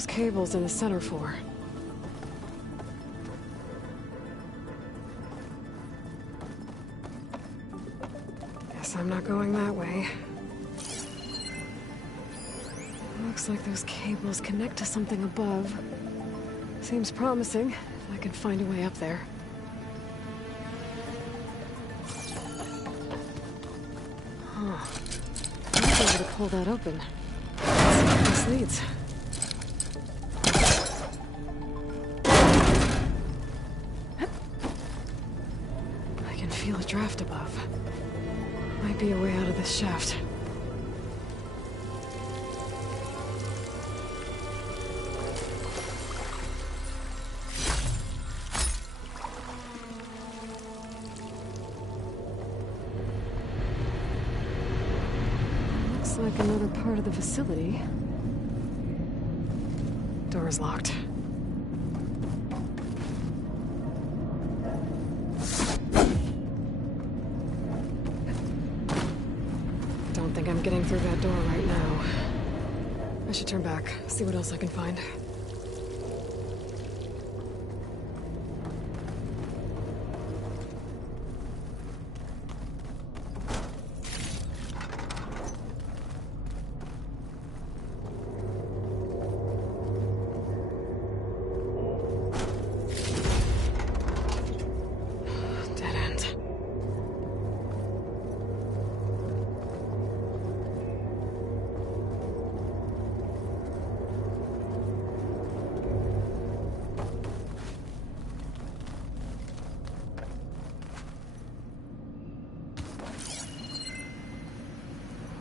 those cables in the center for? Guess I'm not going that way. Looks like those cables connect to something above. Seems promising, if I can find a way up there. Huh. I might be able to pull that open. Let's see where this leads. I can feel a draft above. Might be a way out of this shaft. Looks like another part of the facility. Door is locked. Don't think I'm getting through that door right now. I should turn back, see what else I can find. Dead end.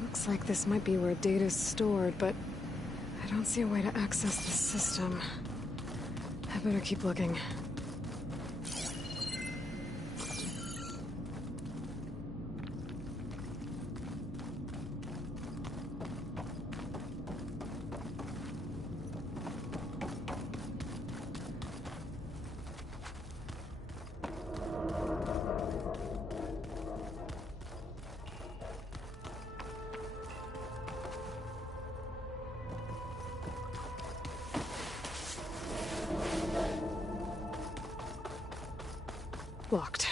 Looks like this might be where data's stored, but I don't see a way to access the system. I better keep looking. Locked.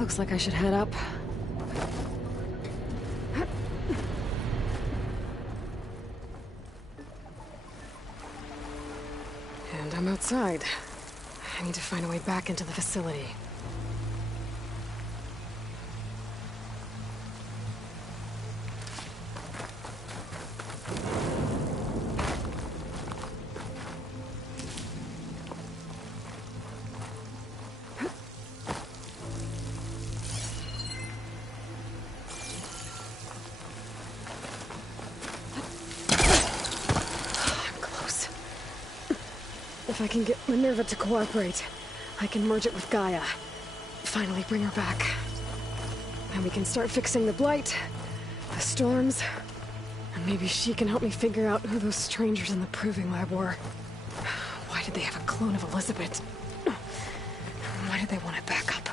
Looks like I should head up. And I'm outside. I need to find a way back into the facility. If I can get Minerva to cooperate, I can merge it with Gaia. Finally bring her back. And we can start fixing the Blight, the storms, and maybe she can help me figure out who those strangers in the proving lab were. Why did they have a clone of Elizabeth? Why did they want it back up?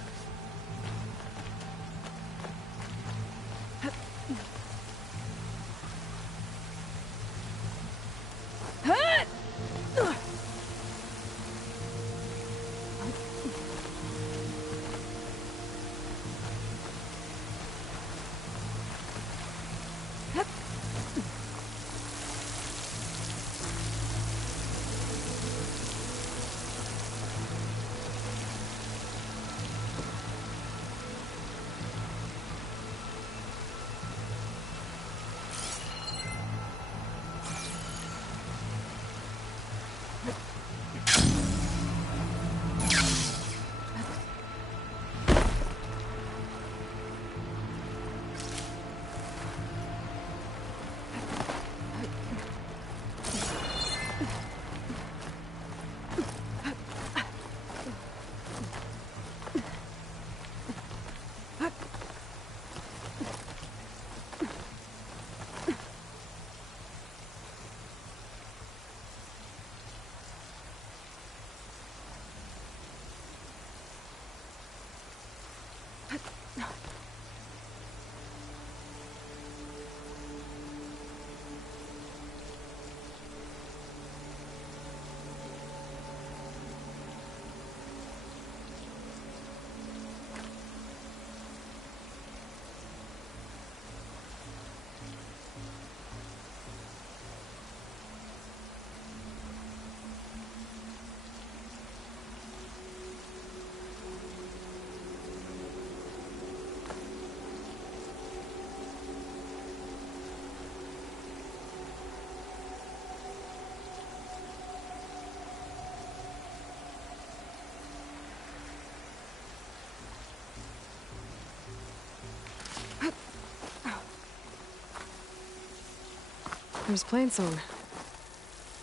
There's Plainsong.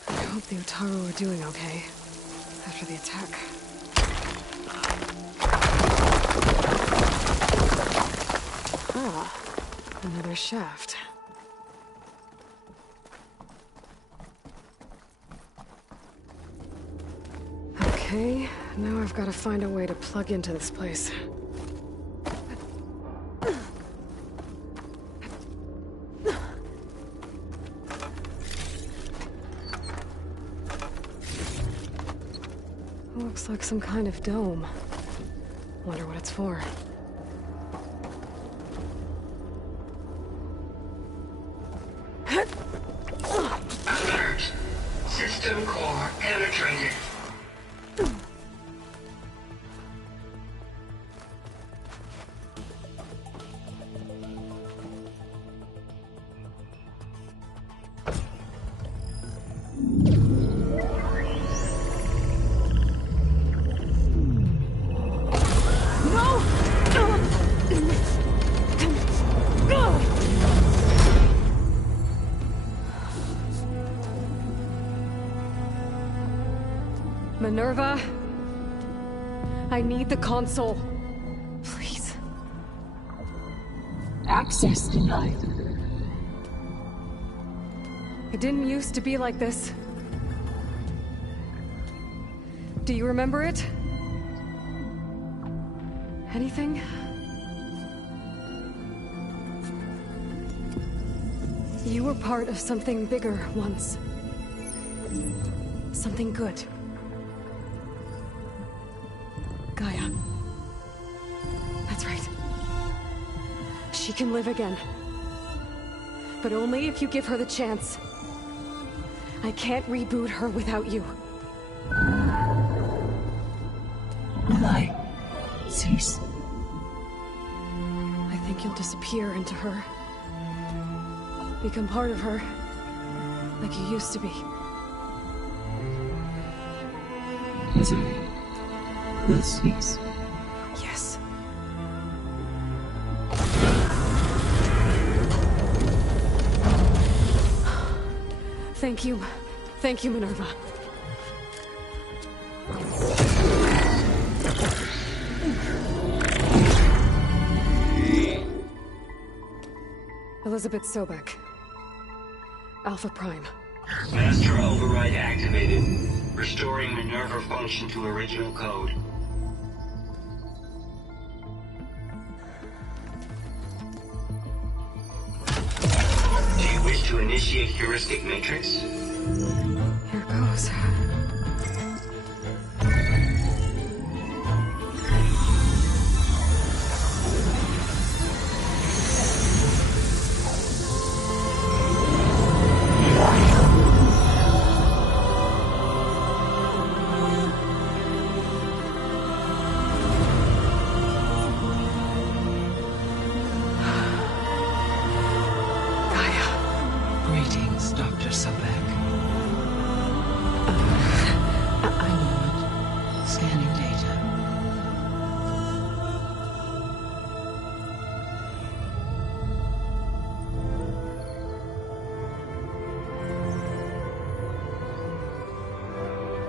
I hope the Utaru are doing okay after the attack. Ah, another shaft. Okay, now I've got to find a way to plug into this place. Looks like some kind of dome. Wonder what it's for. Alert! System core penetrated. Minerva, I need the console. Please. Access denied. It didn't used to be like this. Do you remember it? Anything? You were part of something bigger once. Something good. Gaia. That's right. She can live again. But only if you give her the chance. I can't reboot her without you. Lie. Cease. I think you'll disappear into her. Become part of her. Like you used to be. Misery. Will cease. Yes. Thank you. Thank you, Minerva. Elizabeth Sobek. Alpha Prime. Master override activated. Restoring Minerva function to original code. Do you wish to initiate heuristic matrix? Here goes. Greetings, Dr. Sobek. A moment. Scanning data.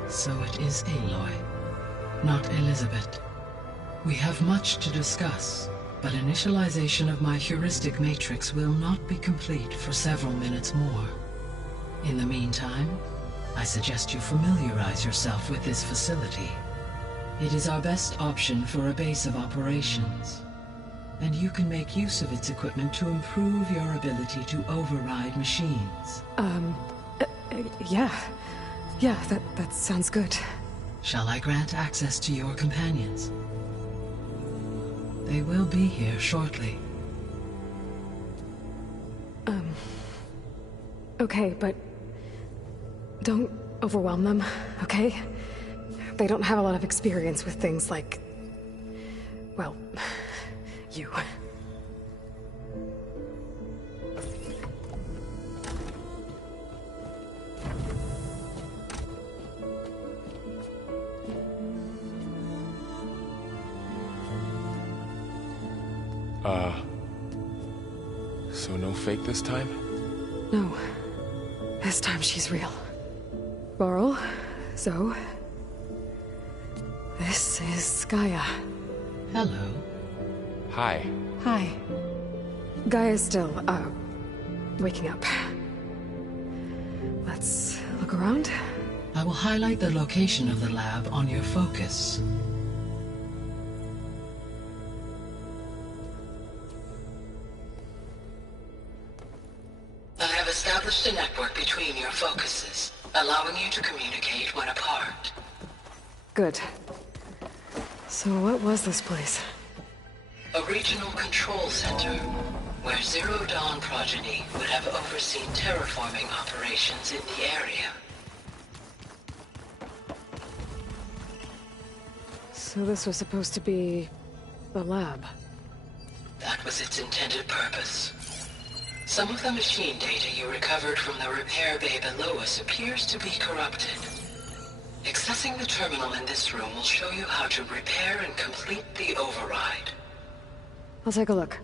So it is Aloy, not Elizabeth. We have much to discuss, but initialization of my heuristic matrix will not be complete for several minutes more. In the meantime, I suggest you familiarize yourself with this facility. It is our best option for a base of operations, and you can make use of its equipment to improve your ability to override machines. Yeah. Yeah, that sounds good. Shall I grant access to your companions? They will be here shortly. Okay, but don't overwhelm them, okay? They don't have a lot of experience with things like, well, you. So no fake this time? No. This time she's real. Varl, Zoe. This is Gaia. Hello. Hi. Hi. Gaia's still, waking up. Let's look around. I will highlight the location of the lab on your focus. I have established a network between your focuses, allowing you to communicate when apart. Good. So what was this place? A regional control center, where Zero Dawn progeny would have overseen terraforming operations in the area. So this was supposed to be the lab. That was its intended purpose. Some of the machine data you recovered from the repair bay below us appears to be corrupted. Accessing the terminal in this room will show you how to repair and complete the override. I'll take a look.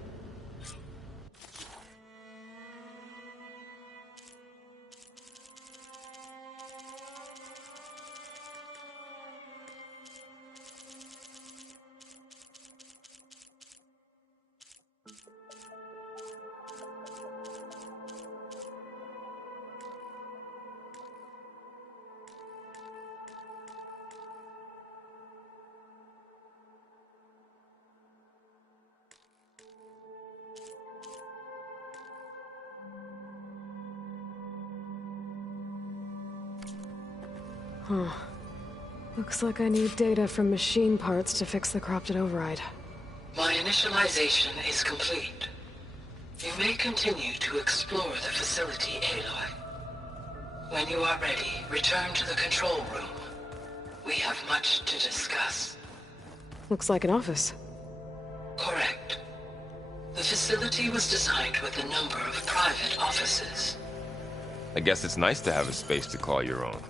Huh. Looks like I need data from machine parts to fix the corrupted override. My initialization is complete. You may continue to explore the facility, Aloy. When you are ready, return to the control room. We have much to discuss. Looks like an office. Correct. The facility was designed with a number of private offices. I guess it's nice to have a space to call your own.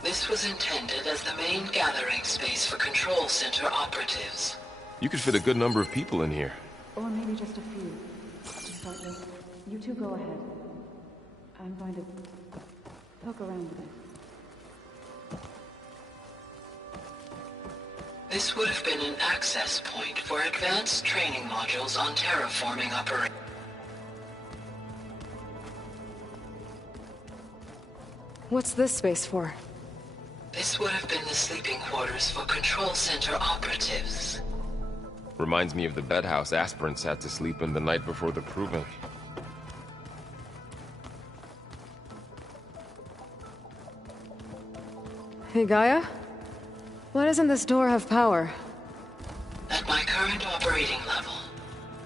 This was intended as the main gathering space for control center operatives. You could fit a good number of people in here. Or maybe just a few. To start with, you two go ahead. I'm going to poke around with it. This would have been an access point for advanced training modules on terraforming operations. What's this space for? This would have been the sleeping quarters for control center operatives. Reminds me of the bedhouse aspirants had to sleep in the night before the proving. Hey, Gaia? Why doesn't this door have power? At my current operating level,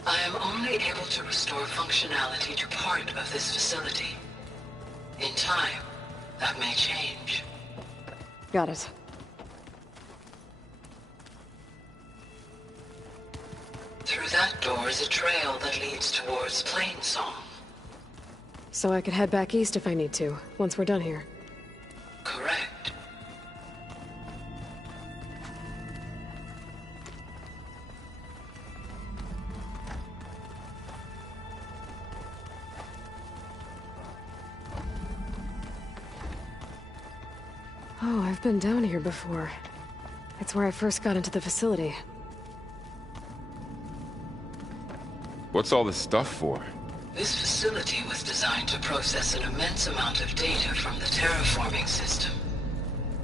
I am only able to restore functionality to part of this facility. In time, that may change. Got it. Through that door is a trail that leads towards Plainsong. So I could head back east if I need to, once we're done here. Correct. Oh, I've been down here before. It's where I first got into the facility. What's all this stuff for? This facility was designed to process an immense amount of data from the terraforming system.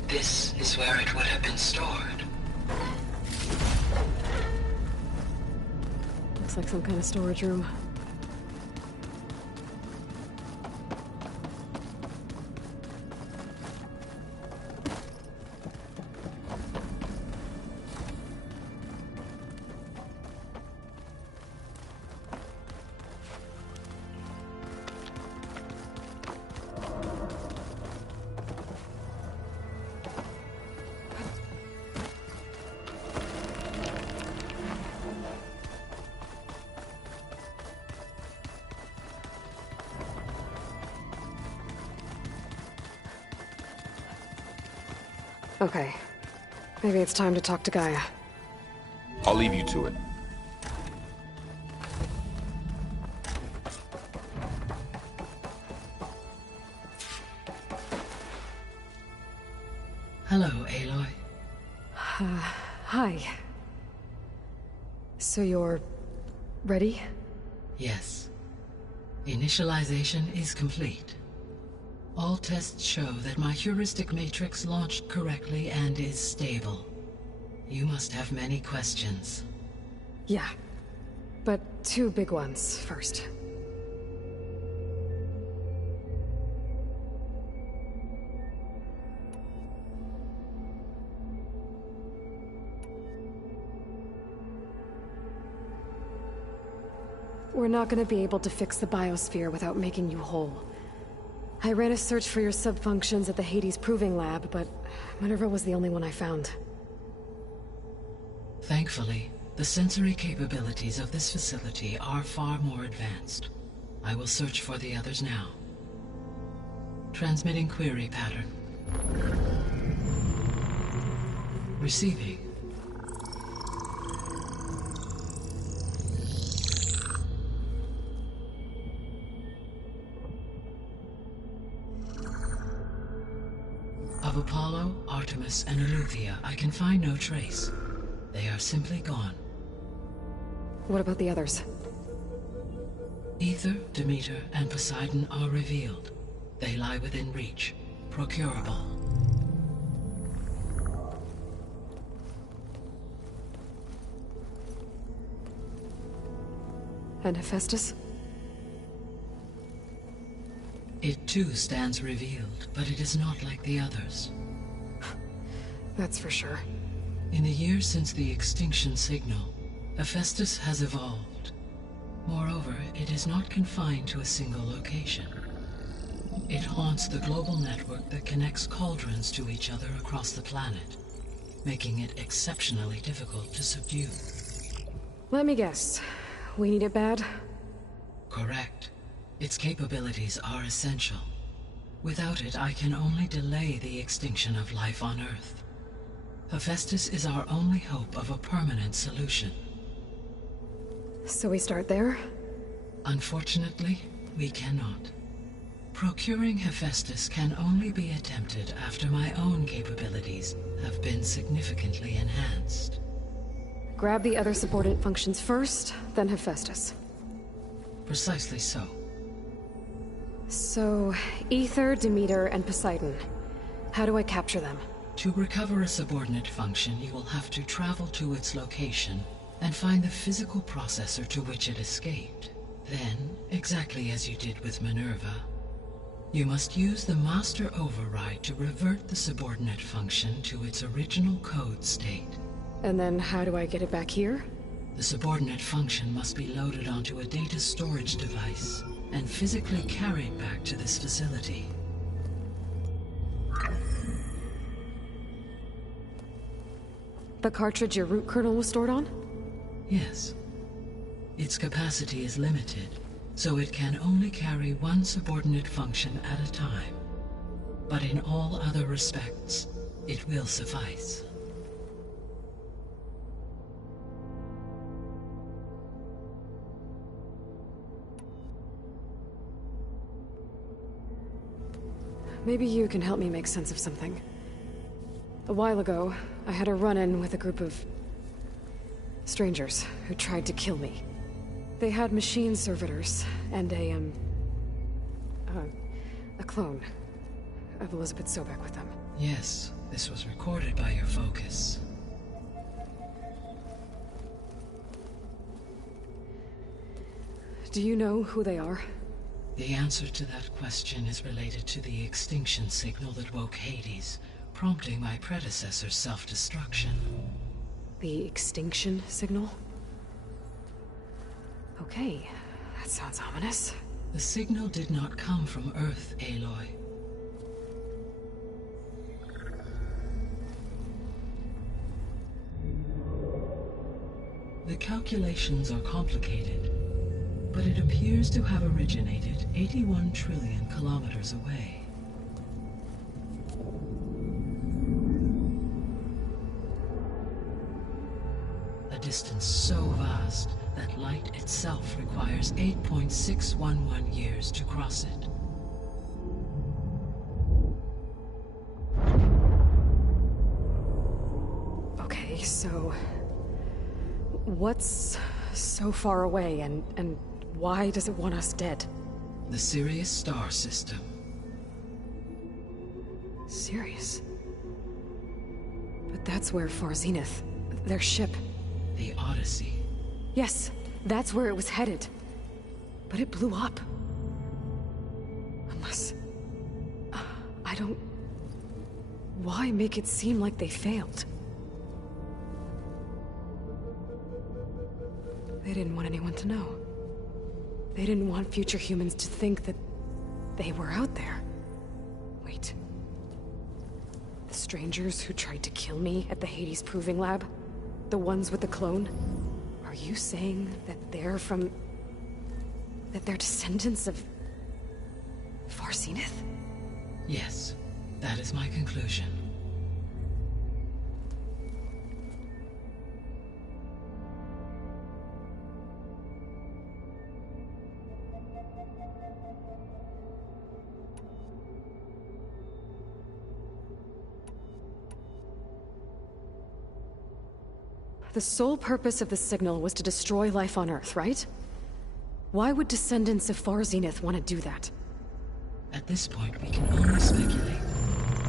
This is where it would have been stored. Looks like some kind of storage room. Okay. Maybe it's time to talk to Gaia. I'll leave you to it. Hello, Aloy. Hi. So you're... ready? Yes. Initialization is complete. All tests show that my heuristic matrix launched correctly and is stable. You must have many questions. Yeah. But 2 big ones first. We're not gonna be able to fix the biosphere without making you whole. I ran a search for your subfunctions at the Hades Proving Lab, but Minerva was the only one I found. Thankfully, the sensory capabilities of this facility are far more advanced. I will search for the others now. Transmitting query pattern. Receiving. Of Apollo, Artemis, and Eleuthia, I can find no trace. They are simply gone. What about the others? Ether, Demeter, and Poseidon are revealed. They lie within reach, procurable. And Hephaestus? It too stands revealed, but it is not like the others. That's for sure. In the years since the extinction signal, Hephaestus has evolved. Moreover, it is not confined to a single location. It haunts the global network that connects cauldrons to each other across the planet, making it exceptionally difficult to subdue. Let me guess. We need it bad? Correct. Its capabilities are essential. Without it, I can only delay the extinction of life on Earth. Hephaestus is our only hope of a permanent solution. So we start there? Unfortunately, we cannot. Procuring Hephaestus can only be attempted after my own capabilities have been significantly enhanced. Grab the other subordinate functions first, then Hephaestus. Precisely so. So, Ether, Demeter, and Poseidon. How do I capture them? To recover a subordinate function, you will have to travel to its location and find the physical processor to which it escaped. Then, exactly as you did with Minerva, you must use the master override to revert the subordinate function to its original code state. And then how do I get it back here? The subordinate function must be loaded onto a data storage device and physically carried back to this facility. The cartridge your root kernel was stored on? Yes. Its capacity is limited, so it can only carry one subordinate function at a time. But in all other respects, it will suffice. Maybe you can help me make sense of something. A while ago, I had a run-in with a group of strangers who tried to kill me. They had machine servitors and a clone of Elizabeth Sobek with them. Yes, this was recorded by your focus. Do you know who they are? The answer to that question is related to the extinction signal that woke Hades, prompting my predecessor's self-destruction. The extinction signal? Okay, that sounds ominous. The signal did not come from Earth, Aloy. The calculations are complicated, but it appears to have originated 81 trillion kilometers away. A distance so vast that light itself requires 8.611 years to cross it. So... what's so far away, and why does it want us dead? The Sirius star system. Sirius? But that's where Far Zenith, their ship... The Odyssey. Yes, that's where it was headed. But it blew up. Unless... I don't... Why make it seem like they failed? They didn't want anyone to know. They didn't want future humans to think that they were out there. Wait. The strangers who tried to kill me at the Hades Proving Lab? The ones with the clone? Are you saying that they're from... that they're descendants of... Far Zenith? Yes, that is my conclusion. The sole purpose of the signal was to destroy life on Earth, right? Why would descendants of Far Zenith want to do that? At this point, we can only speculate.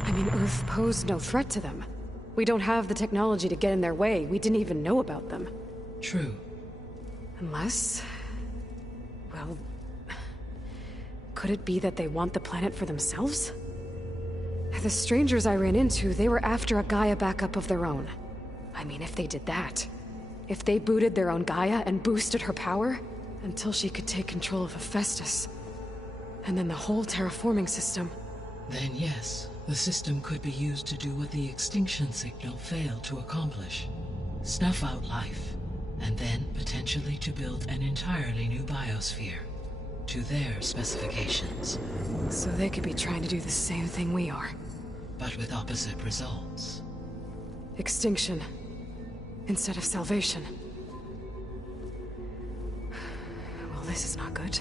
I mean, Earth posed no threat to them. We don't have the technology to get in their way. We didn't even know about them. True. Unless... well... could it be that they want the planet for themselves? The strangers I ran into, they were after a Gaia backup of their own. I mean, if they did that... if they booted their own Gaia and boosted her power... until she could take control of Hephaestus... and then the whole terraforming system... Then yes, the system could be used to do what the extinction signal failed to accomplish. Snuff out life, and then potentially to build an entirely new biosphere. To their specifications. So they could be trying to do the same thing we are. But with opposite results. Extinction. Instead of salvation. Well, this is not good.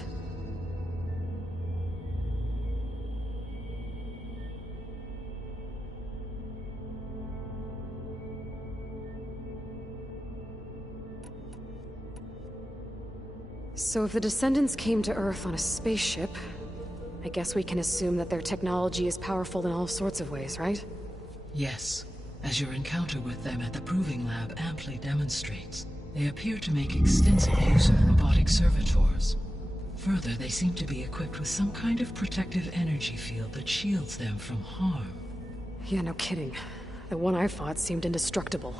So if the descendants came to Earth on a spaceship, I guess we can assume that their technology is powerful in all sorts of ways, right? Yes, as your encounter with them at the Proving Lab amply demonstrates, they appear to make extensive use of robotic servitors. Further, they seem to be equipped with some kind of protective energy field that shields them from harm. Yeah, no kidding. The one I fought seemed indestructible.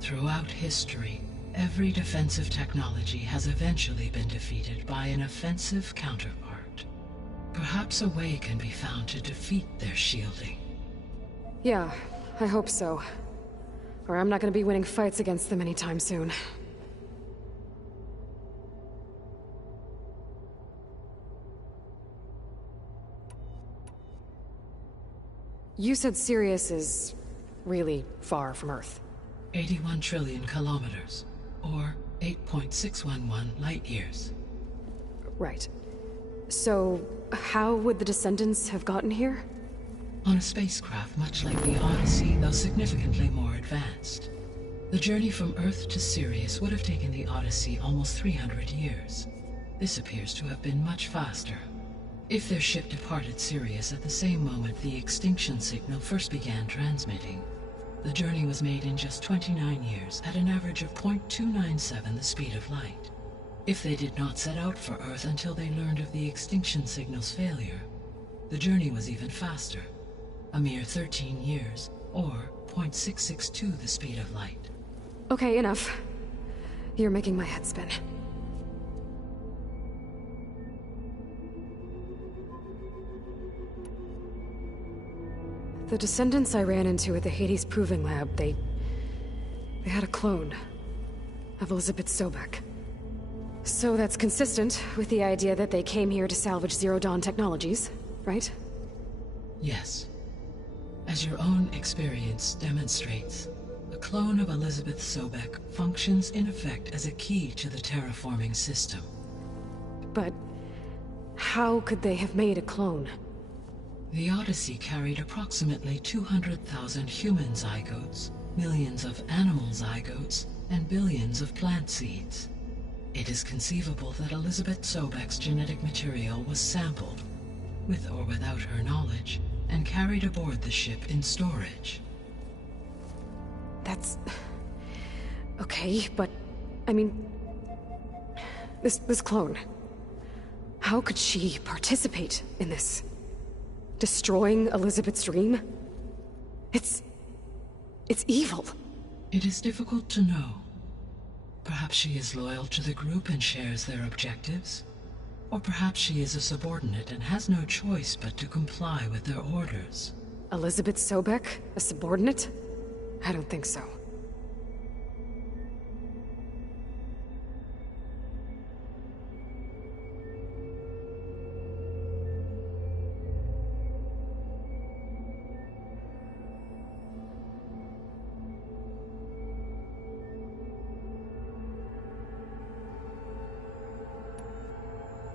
Throughout history, every defensive technology has eventually been defeated by an offensive counterpart. Perhaps a way can be found to defeat their shielding. Yeah, I hope so. Or I'm not gonna be winning fights against them anytime soon. You said Sirius is really far from Earth. 81 trillion kilometers, or 8.611 light-years. Right. So, how would the descendants have gotten here? On a spacecraft much like the Odyssey, though significantly more advanced. The journey from Earth to Sirius would have taken the Odyssey almost 300 years. This appears to have been much faster. If their ship departed Sirius at the same moment the extinction signal first began transmitting, the journey was made in just 29 years at an average of 0.297 the speed of light. If they did not set out for Earth until they learned of the extinction signal's failure, the journey was even faster, a mere 13 years, or 0.662 the speed of light. Okay, enough. You're making my head spin. The descendants I ran into at the Hades Proving Lab, they had a clone of Elizabeth Sobek. So that's consistent with the idea that they came here to salvage Zero Dawn technologies, right? Yes. As your own experience demonstrates, a clone of Elizabeth Sobek functions in effect as a key to the terraforming system. But how could they have made a clone? The Odyssey carried approximately 200,000 human zygotes, millions of animal zygotes, and billions of plant seeds. It is conceivable that Elizabeth Sobek's genetic material was sampled, with or without her knowledge, and carried aboard the ship in storage. That's... okay, but... I mean... This clone... How could she participate in this? Destroying Elizabeth's dream? It's evil. It is difficult to know. Perhaps she is loyal to the group and shares their objectives. Or perhaps she is a subordinate and has no choice but to comply with their orders. Elizabeth Sobek? A subordinate? I don't think so.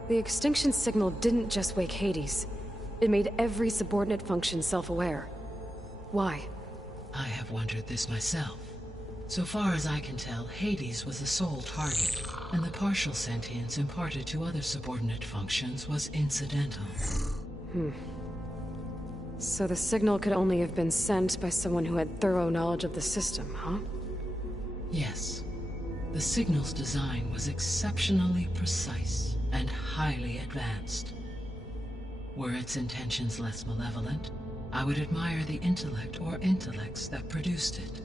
The extinction signal didn't just wake Hades. It made every subordinate function self-aware. Why? I have wondered this myself. So far as I can tell, Hades was the sole target, and the partial sentience imparted to other subordinate functions was incidental. So the signal could only have been sent by someone who had thorough knowledge of the system, huh? Yes. The signal's design was exceptionally precise and highly advanced. Were its intentions less malevolent, I would admire the intellect or intellects that produced it.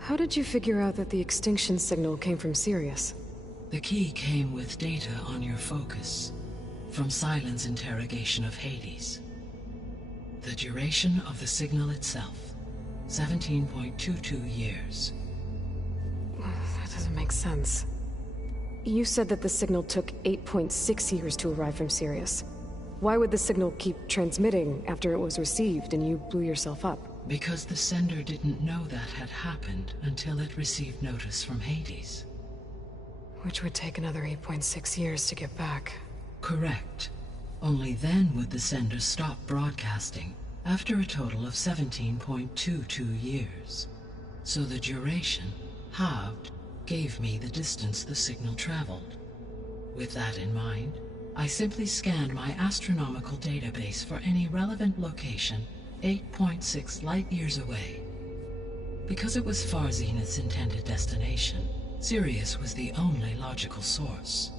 How did you figure out that the extinction signal came from Sirius? The key came with data on your focus, from Silent's interrogation of Hades. The duration of the signal itself, 17.22 years. That doesn't make sense. You said that the signal took 8.6 years to arrive from Sirius. Why would the signal keep transmitting after it was received and you blew yourself up? Because the sender didn't know that had happened until it received notice from Hades. Which would take another 8.6 years to get back. Correct. Only then would the sender stop broadcasting, after a total of 17.22 years. So the duration, halved, gave me the distance the signal traveled. With that in mind, I simply scanned my astronomical database for any relevant location 8.6 light-years away. Because it was far Zenith's intended destination, Sirius was the only logical source.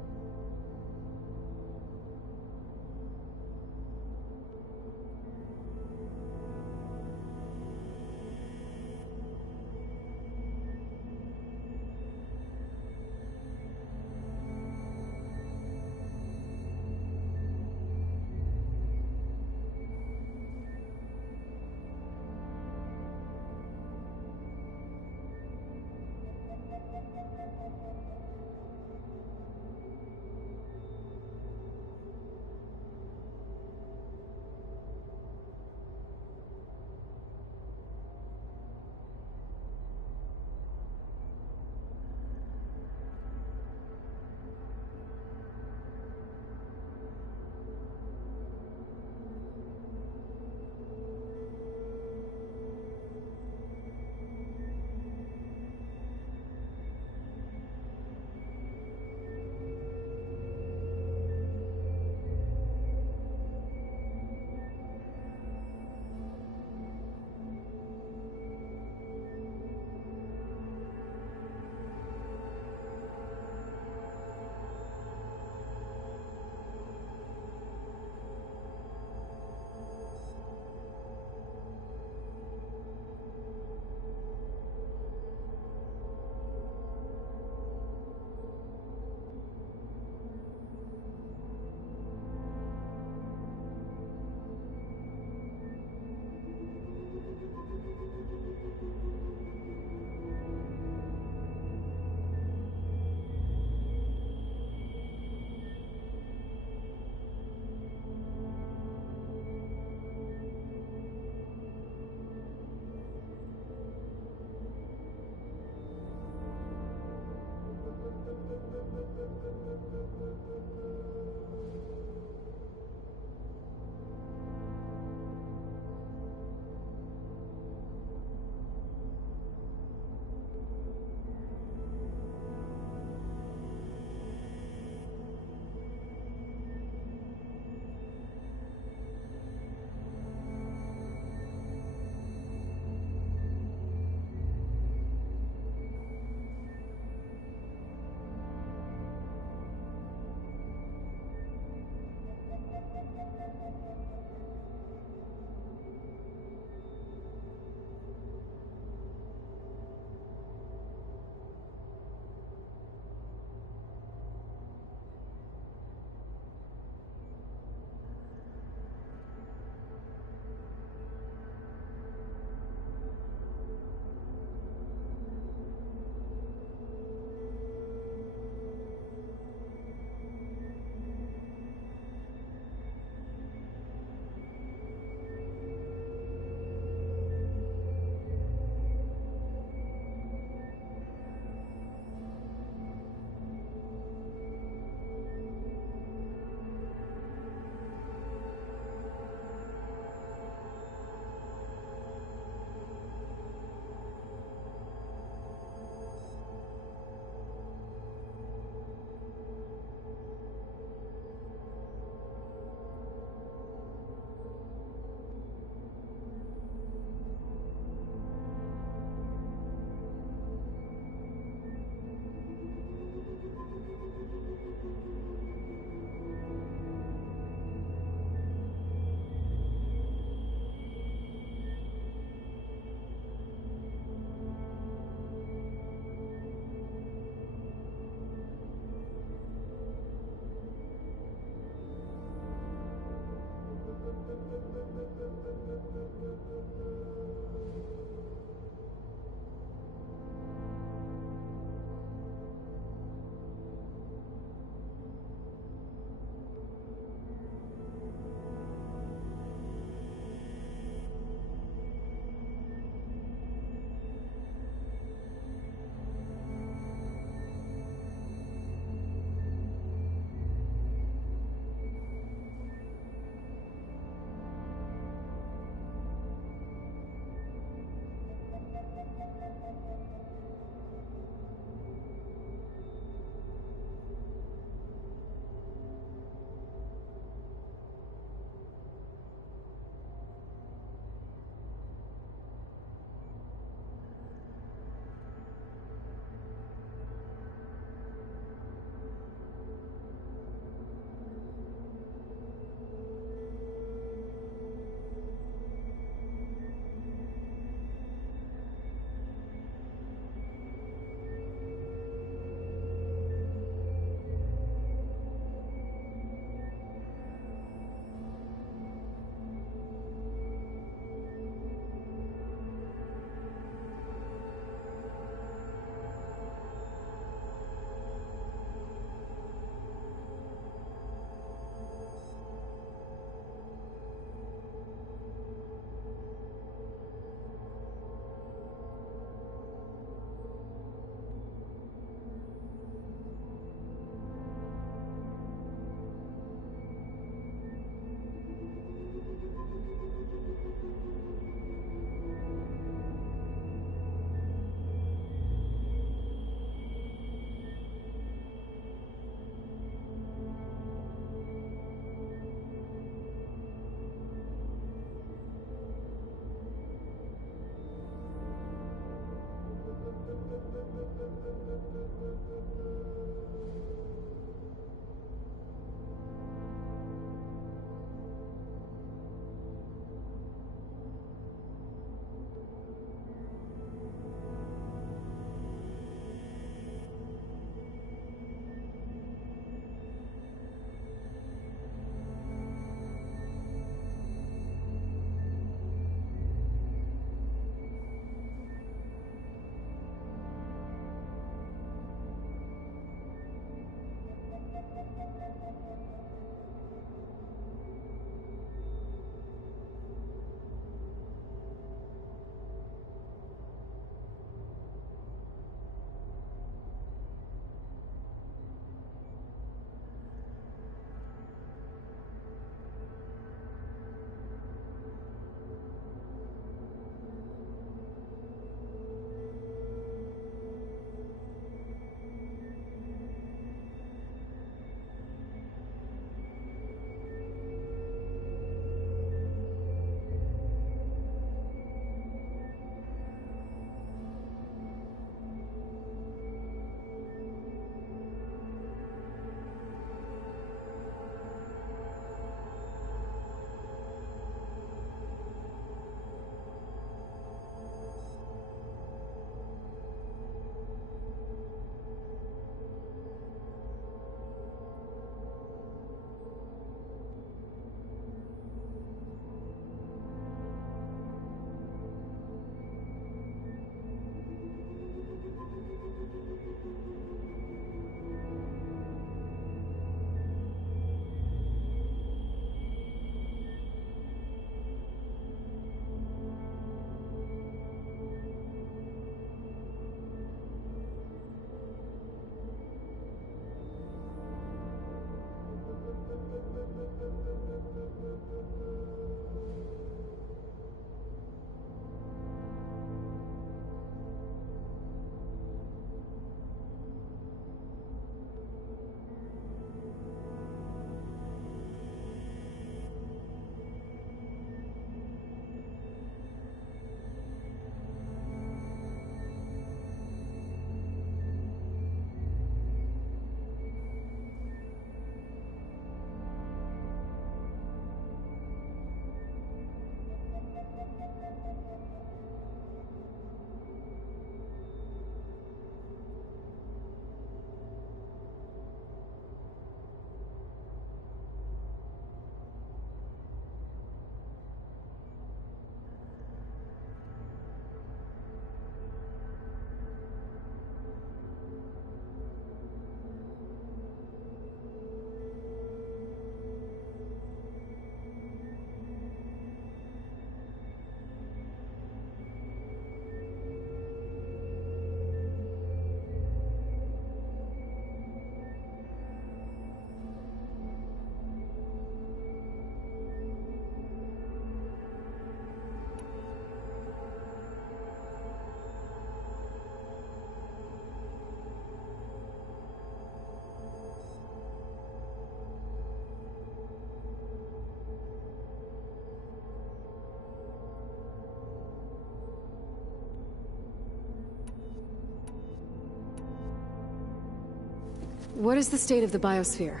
What is the state of the biosphere?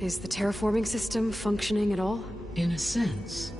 Is the terraforming system functioning at all? In a sense,